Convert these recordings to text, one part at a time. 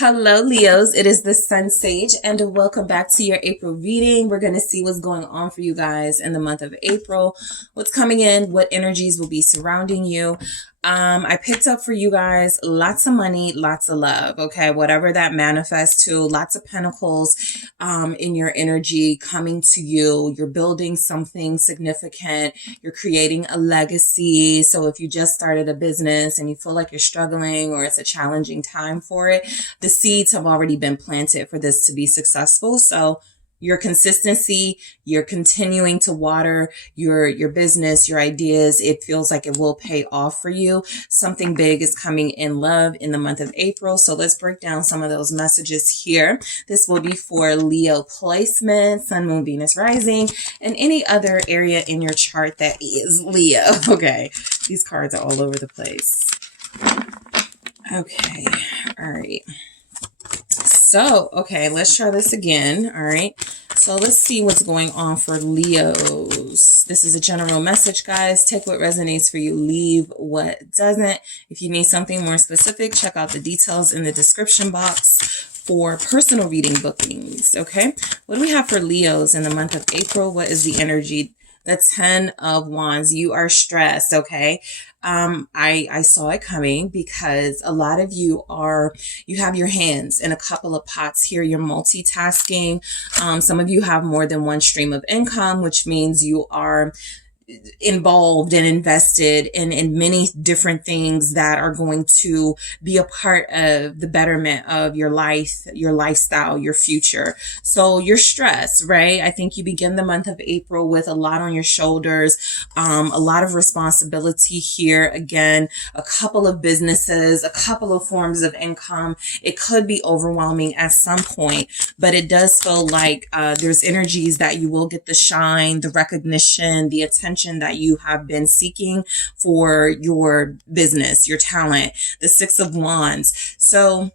Hello, Leos. It is the SunSage, and welcome back to your April reading. We're going to see what's going on for you guys in the month of April, what's coming in, what energies will be surrounding you. I picked up for you guys lots of money, lots of love, okay? Whatever that manifests to, lots of pentacles in your energy coming to you. You're building something significant. You're creating a legacy. So if you just started a business and you feel like you're struggling or it's a challenging time for it, the seeds have already been planted for this to be successful. So your consistency, you're continuing to water your business, your ideas. It feels like it will pay off for you. Something big is coming in love in the month of April. So let's break down some of those messages here. This will be for Leo placement, Sun, Moon, Venus, Rising, and any other area in your chart that is Leo. Okay, these cards are all over the place. Okay, all right. So, okay, let's try this again. All right. So let's see what's going on for Leos. This is a general message, guys. Take what resonates for you. Leave what doesn't. If you need something more specific, check out the details in the description box for personal reading bookings. Okay. What do we have for Leos in the month of April? What is the energy? The 10 of Wands. You are stressed. Okay. I saw it coming because a lot of you have your hands in a couple of pots here. You're multitasking. Some of you have more than one stream of income, which means you are involved and invested in many different things that are going to be a part of the betterment of your life, your lifestyle, your future. So you're stressed, right? I think you begin the month of April with a lot on your shoulders, a lot of responsibility here. Again, a couple of businesses, a couple of forms of income. It could be overwhelming at some point, but it does feel like there's energies that you will get the shine, the recognition, the attention that you have been seeking for your business, your talent, the 6 of Wands. So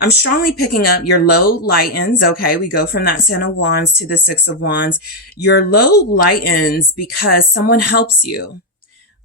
I'm strongly picking up your load lightens. Okay, we go from that 10 of Wands to the 6 of Wands. Your load lightens because someone helps you.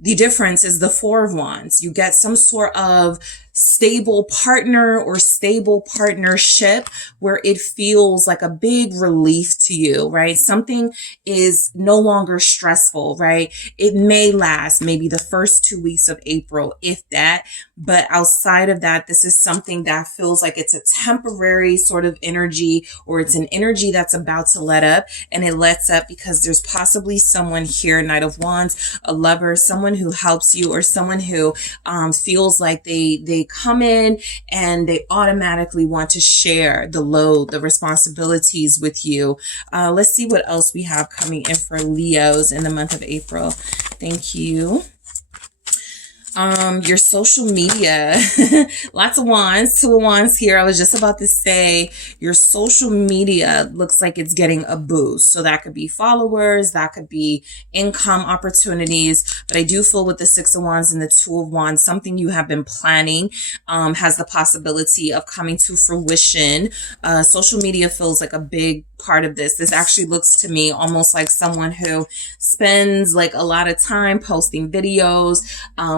The difference is the 4 of Wands. You get some sort of stable partner or stable partnership where it feels like a big relief to you, right? Something is no longer stressful, right? It may last maybe the first 2 weeks of April, if that, but outside of that, this is something that feels like it's a temporary sort of energy, or it's an energy that's about to let up, and it lets up because there's possibly someone here, Knight of Wands, a lover, someone who helps you, or someone who feels like they come in and they automatically want to share the load, the responsibilities with you. Let's see what else we have coming in for Leos in the month of April. Thank you. Your social media, lots of wands, 2 of Wands here. I was just about to say your social media looks like it's getting a boost. So that could be followers, that could be income opportunities. But I do feel with the 6 of Wands and the 2 of Wands, something you have been planning, has the possibility of coming to fruition. Social media feels like a big part of this. This actually looks to me almost like someone who spends like a lot of time posting videos,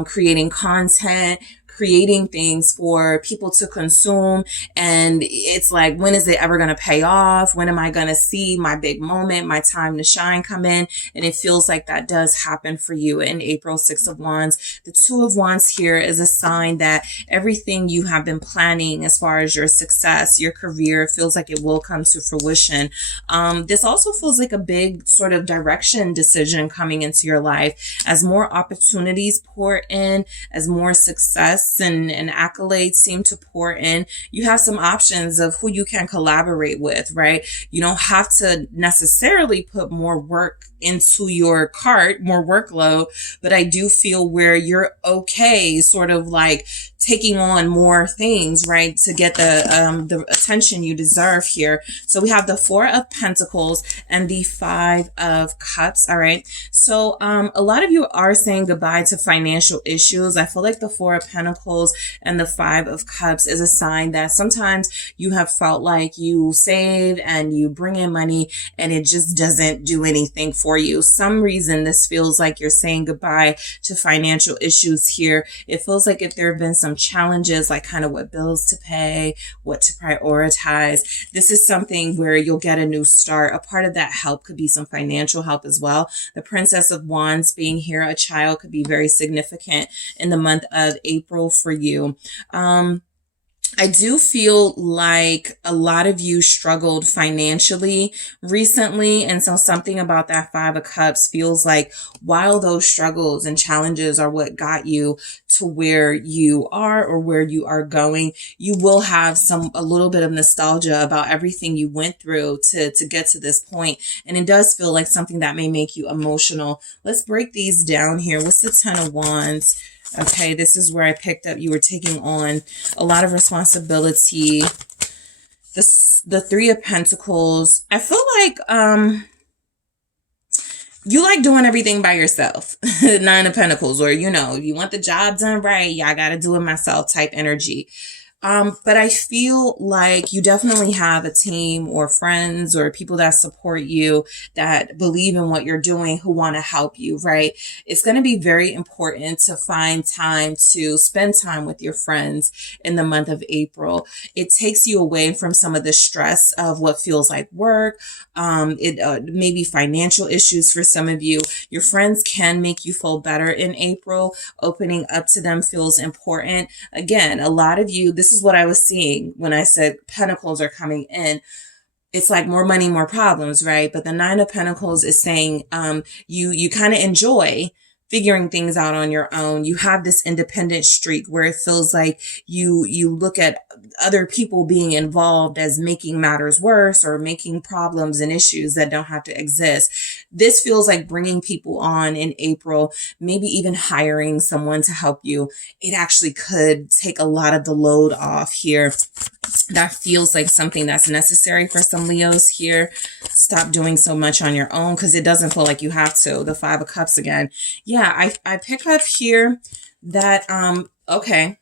creating content, creating things for people to consume. And it's like, when is it ever going to pay off? When am I going to see my big moment, my time to shine come in? And it feels like that does happen for you in April. 6 of Wands. The 2 of Wands here is a sign that everything you have been planning as far as your success, your career, feels like it will come to fruition. This also feels like a big sort of direction decision coming into your life as more opportunities pour in, as more success and accolades seem to pour in. You have some options of who you can collaborate with, right? You don't have to necessarily put more work into your cart, more workload, but I do feel where you're okay sort of like taking on more things, right, to get the attention you deserve here. So we have the 4 of Pentacles and the 5 of Cups. All right. So a lot of you are saying goodbye to financial issues. I feel like the 4 of Pentacles Pentacles and the Five of Cups is a sign that sometimes you have felt like you save and you bring in money and it just doesn't do anything for you. Some reason this feels like you're saying goodbye to financial issues here. It feels like if there have been some challenges, like kind of what bills to pay, what to prioritize, this is something where you'll get a new start. A part of that help could be some financial help as well. The Princess of Wands being here, a child could be very significant in the month of April for you. I do feel like a lot of you struggled financially recently. And so something about that Five of Cups feels like while those struggles and challenges are what got you to where you are or where you are going, you will have a little bit of nostalgia about everything you went through to get to this point. And it does feel like something that may make you emotional. Let's break these down here. What's the Ten of Wands? Okay, this is where I picked up you were taking on a lot of responsibility. The Three of Pentacles. I feel like you like doing everything by yourself. Nine of Pentacles, or you want the job done right, yeah, I gotta do it myself type energy. But I feel like you definitely have a team or friends or people that support you, that believe in what you're doing, who want to help you, right? It's going to be very important to find time to spend time with your friends in the month of April. It takes you away from some of the stress of what feels like work. Maybe financial issues for some of you. Your friends can make you feel better in April. Opening up to them feels important. Again, a lot of you, this is what I was seeing when I said Pentacles are coming in. It's like more money, more problems, right? But the Nine of Pentacles is saying you kind of enjoy figuring things out on your own. You have this independent streak where it feels like you look at other people being involved as making matters worse or making problems and issues that don't have to exist. This feels like bringing people on in April, maybe even hiring someone to help you. It actually could take a lot of the load off here. That feels like something that's necessary for some Leos here. Stop doing so much on your own because it doesn't feel like you have to. The Five of Cups again. Yeah, I pick up here that, okay,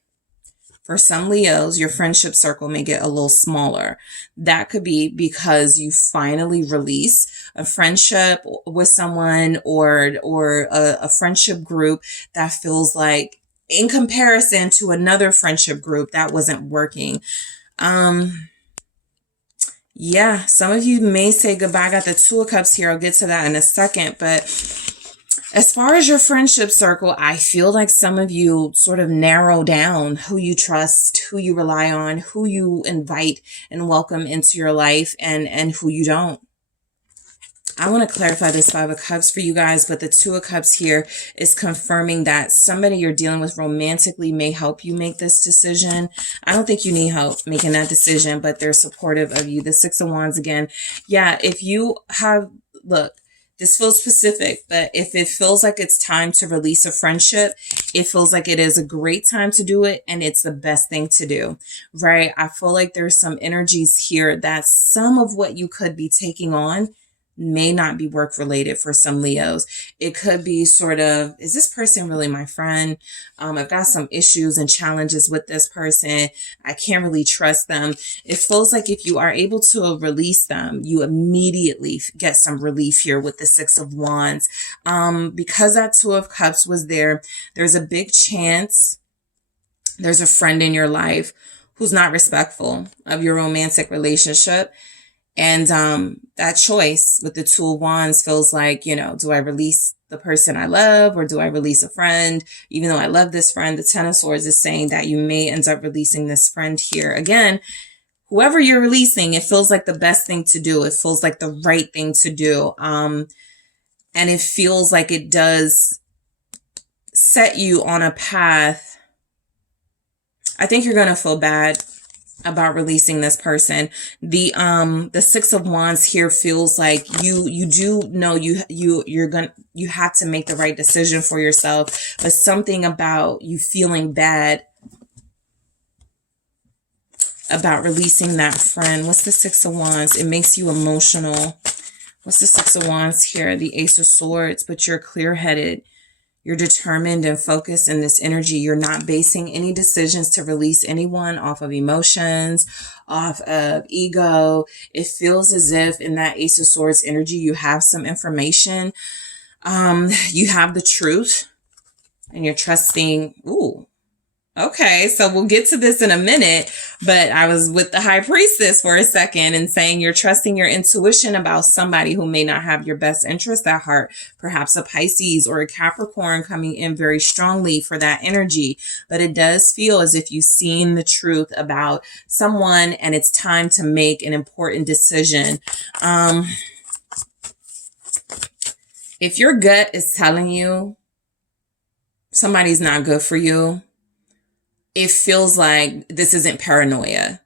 for some Leos, your friendship circle may get a little smaller. That could be because you finally release a friendship with someone or a friendship group that feels like, in comparison to another friendship group, that wasn't working. Yeah, some of you may say goodbye. I got the Two of Cups here. I'll get to that in a second. But as far as your friendship circle, I feel like some of you sort of narrow down who you trust, who you rely on, who you invite and welcome into your life, and who you don't. I want to clarify this Five of Cups for you guys, but the Two of Cups here is confirming that somebody you're dealing with romantically may help you make this decision. I don't think you need help making that decision, but they're supportive of you. The Six of Wands again. Yeah, if you have, look, this feels specific, but if it feels like it's time to release a friendship, it feels like it is a great time to do it, and it's the best thing to do, right? I feel like there's some energies here that some of what you could be taking on may not be work related for some Leos. It could be sort of, is this person really my friend? I've got some issues and challenges with this person. I can't really trust them. It feels like if you are able to release them, you immediately get some relief here with the Six of Wands. Because that Two of Cups was there, there's a big chance there's a friend in your life who's not respectful of your romantic relationship. And that choice with the Two of Wands feels like, do I release the person I love or do I release a friend? Even though I love this friend, the Ten of Swords is saying that you may end up releasing this friend here. Again, whoever you're releasing, it feels like the best thing to do. It feels like the right thing to do. And it feels like it does set you on a path. I think you're going to feel bad about releasing this person. The Six of Wands here feels like you do know you have to make the right decision for yourself, but something about you feeling bad about releasing that friend. What's the Six of Wands? It makes you emotional. What's the Six of Wands here? The Ace of Swords, but you're clear-headed. You're determined and focused in this energy. You're not basing any decisions to release anyone off of emotions, off of ego. It feels as if in that Ace of Swords energy, you have some information. You have the truth and you're trusting. Ooh. Okay, so we'll get to this in a minute, but I was with the High Priestess for a second and saying you're trusting your intuition about somebody who may not have your best interest at heart, perhaps a Pisces or a Capricorn coming in very strongly for that energy. But it does feel as if you've seen the truth about someone and it's time to make an important decision. If your gut is telling you somebody's not good for you, it feels like this isn't paranoia.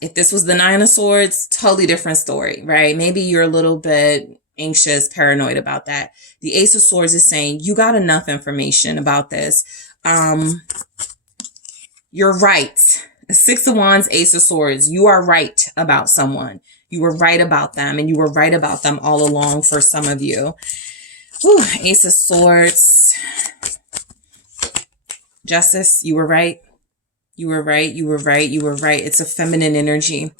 If this was the Nine of Swords, totally different story, right? Maybe you're a little bit anxious, paranoid about that. The Ace of Swords is saying you got enough information about this. You're right. Six of Wands, Ace of Swords. You are right about someone. You were right about them, and you were right about them all along for some of you. Whew, Ace of Swords. Justice, you were right. You were right. You were right. You were right. It's a feminine energy.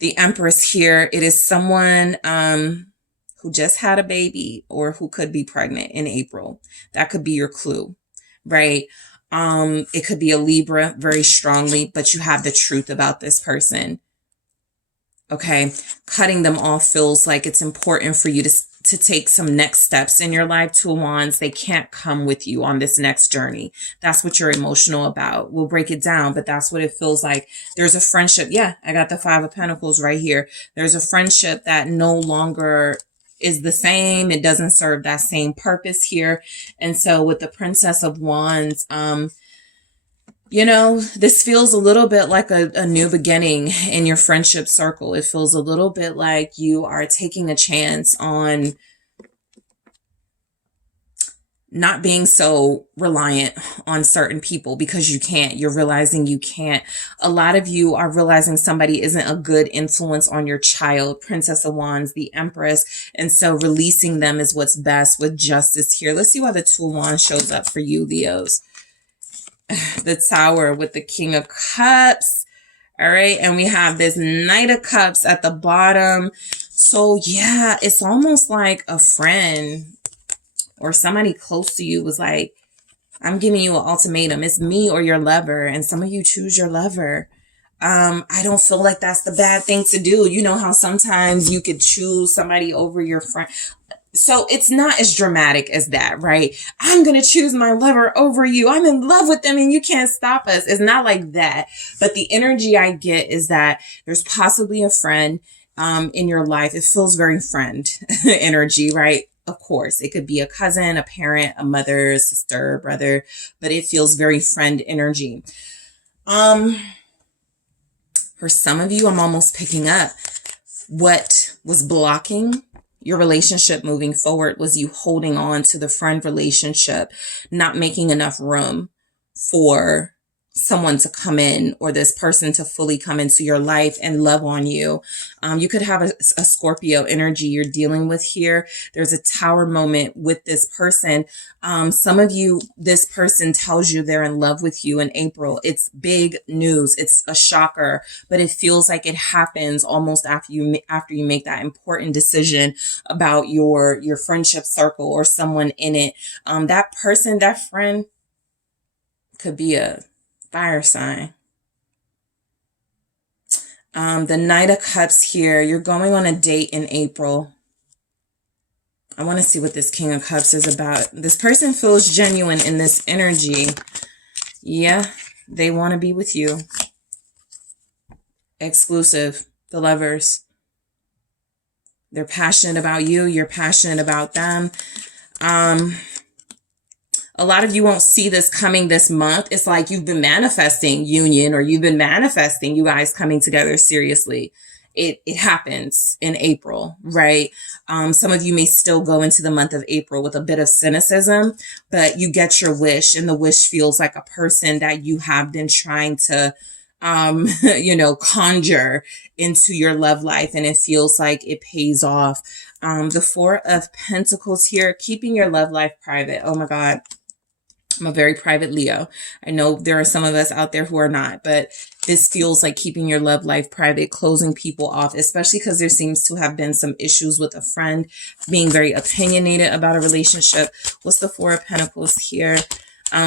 The Empress here, it is someone who just had a baby or who could be pregnant in April. That could be your clue, right? It could be a Libra very strongly, but you have the truth about this person. Okay. Cutting them off feels like it's important for you to take some next steps in your life. Two of Wands, they can't come with you on this next journey. That's what you're emotional about. We'll break it down, but that's what it feels like. There's a friendship. Yeah, I got the Five of Pentacles right here. There's a friendship that no longer is the same. It doesn't serve that same purpose here. And so with the Princess of Wands, you know, this feels a little bit like a new beginning in your friendship circle. It feels a little bit like you are taking a chance on not being so reliant on certain people because you can't. You're realizing you can't. A lot of you are realizing somebody isn't a good influence on your child. Princess of Wands, the Empress. And so releasing them is what's best with Justice here. Let's see why the Two of Wands shows up for you, Leos. The Tower with the King of Cups. All right. And we have this Knight of Cups at the bottom. So yeah, it's almost like a friend or somebody close to you was like, I'm giving you an ultimatum. It's me or your lover. And some of you choose your lover. I don't feel like that's the bad thing to do. You know how sometimes you could choose somebody over your friend. So it's not as dramatic as that, right? I'm going to choose my lover over you. I'm in love with them and you can't stop us. It's not like that. But the energy I get is that there's possibly a friend in your life. It feels very friend energy, right? Of course, it could be a cousin, a parent, a mother, sister, brother, but it feels very friend energy. For some of you, I'm almost picking up what was blocking your relationship moving forward was you holding on to the friend relationship, not making enough room for someone to come in or this person to fully come into your life and love on you. You could have a Scorpio energy you're dealing with here. There's a Tower moment with this person. Some of you, this person tells you they're in love with you in April. It's big news. It's a shocker, but it feels like it happens almost after you make that important decision about your friendship circle or someone in it. That person, that friend could be a fire sign. The Knight of Cups here. You're going on a date in April. I want to see what this King of Cups is about. This person feels genuine in this energy. Yeah, they want to be with you. Exclusive. The Lovers. They're passionate about you. You're passionate about them. A lot of you won't see this coming this month. It's like you've been manifesting union or you've been manifesting you guys coming together seriously. It happens in April, right? Some of you may still go into the month of April with a bit of cynicism, but you get your wish and the wish feels like a person that you have been trying to you know, conjure into your love life, and it feels like it pays off. The Four of Pentacles here, keeping your love life private. Oh my God. I'm a very private Leo. I know there are some of us out there who are not, but this feels like keeping your love life private, closing people off, especially because there seems to have been some issues with a friend, being very opinionated about a relationship. What's the Four of Pentacles here?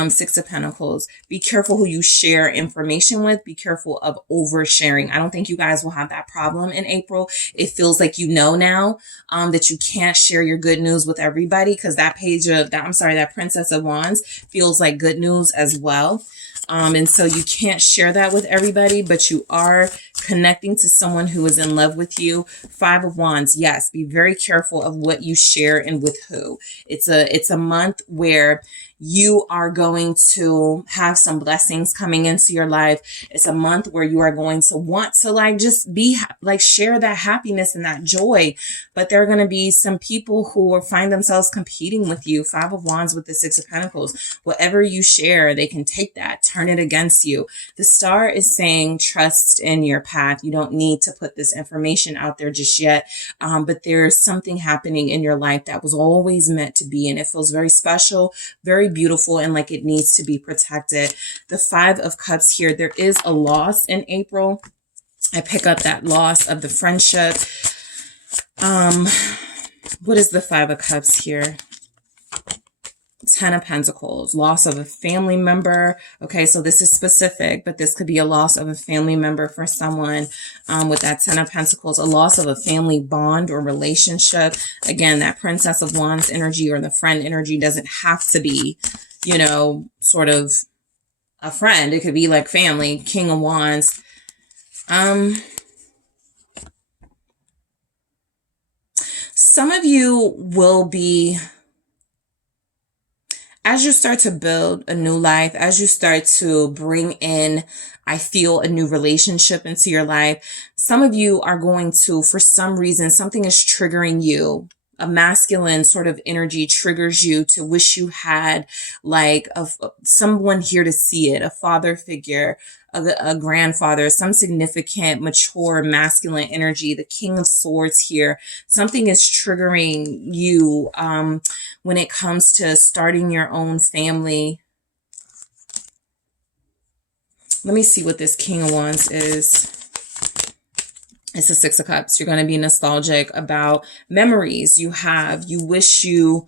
Six of Pentacles. Be careful who you share information with. Be careful of oversharing. I don't think you guys will have that problem in April. It feels like you know now that you can't share your good news with everybody, because that page of that, that Princess of Wands feels like good news as well. And so you can't share that with everybody, but you are connecting to someone who is in love with you. Five of Wands. Yes, be very careful of what you share and with who. It's a month where you are going to have some blessings coming into your life. It's a month where you are going to want to like just be like share that happiness and that joy. But there are going to be some people who will find themselves competing with you. Five of Wands with the Six of Pentacles. Whatever you share, they can take that, turn it against you. The Star is saying trust in your path. You don't need to put this information out there just yet. But there's something happening in your life that was always meant to be. And it feels very special, very beautiful, and like it needs to be protected. The Five of Cups here. There is a loss in April. I pick up that loss of the friendship. What is the Five of Cups here? Ten of Pentacles, loss of a family member. Okay, so this is specific, but this could be a loss of a family member for someone with that Ten of Pentacles, a loss of a family bond or relationship. Again, that Princess of Wands energy or the friend energy doesn't have to be, you know, sort of a friend. It could be like family. King of Wands. Some of you will be, as you start to build a new life, as you start to bring in, I feel, a new relationship into your life, some of you are going to, for some reason, something is triggering you. A masculine sort of energy triggers you to wish you had like someone here to see it, a father figure, a grandfather, some significant, mature, masculine energy. The King of Swords here. Something is triggering you when it comes to starting your own family. Let me see what this King of Wands is. It's the Six of Cups. You're going to be nostalgic about memories you have. You wish you're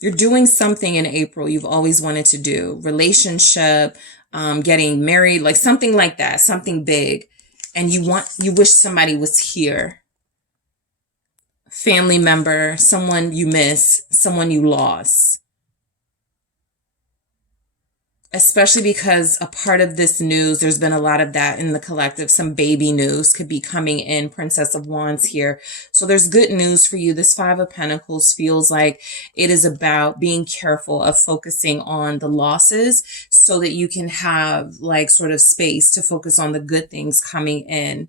doing something in April you've always wanted to do. Relationship, getting married, like something like that, something big. And you wish somebody was here. Family member, someone you miss, someone you lost. Especially because a part of this news, there's been a lot of that in the collective. Some baby news could be coming in, Princess of Wands here. So there's good news for you. This Five of Pentacles feels like it is about being careful of focusing on the losses so that you can have like sort of space to focus on the good things coming in.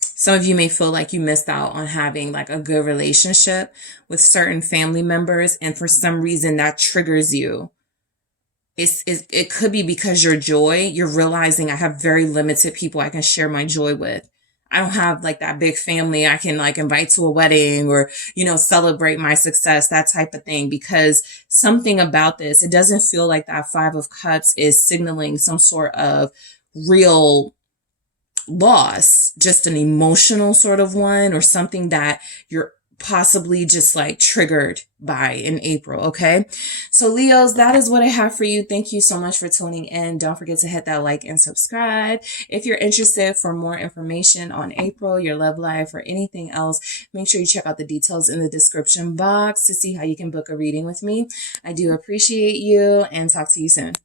Some of you may feel like you missed out on having like a good relationship with certain family members, and for some reason that triggers you. It could be because you're realizing I have very limited people I can share my joy with. I don't have like that big family I can like invite to a wedding or, you know, celebrate my success, that type of thing. Because something about this, it doesn't feel like that Five of Cups is signaling some sort of real loss, just an emotional sort of one, or something that you're possibly just like triggered by in April. Okay. So Leos, that is what I have for you. Thank you so much for tuning in. Don't forget to hit that like and subscribe. If you're interested for more information on April, your love life, or anything else, make sure you check out the details in the description box to see how you can book a reading with me. I do appreciate you, and talk to you soon.